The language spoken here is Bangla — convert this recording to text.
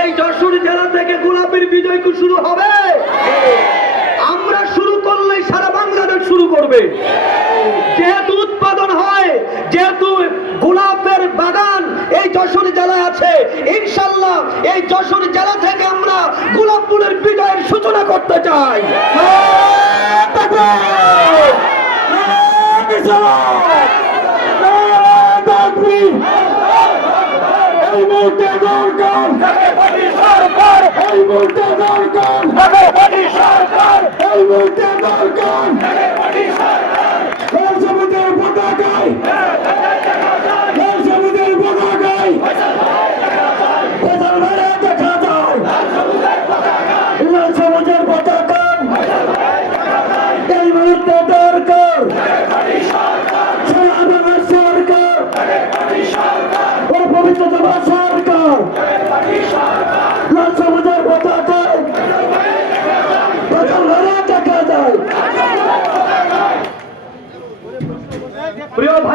এই যশোর জেলা থেকে গোলাপের বিজয় কি শুরু হবে? আমরা শুরু করলেই সারা বাংলাদেশ শুরু করবে। যেহেতু উৎপাদন হয়, যেহেতু গোলাপের বাগান এই যশোর জেলায় আছে, ইনশাআল্লাহ এই যশোর জেলা থেকে আমরা গোলাপ ফুলের বিজয়ের সূচনা করতে চাই। এই মুহূর্তে দরকার সরকার, এই মুহূর্তে দরকার সরকার, এই মুহূর্তে দরকার লাল সবুজের পতাকায়, লাল সবুজের পতাকায় ফসল ভরে দেখা যায়, লাল সবুজের পতাকায় এই মুহূর্তে দরকার সারা বাংলার সরকার, ও পবিত্র জবা সরকার, লাল সবুজের পতাকায় ফসল ভরে দেখা যায়। প্রিয় ভাই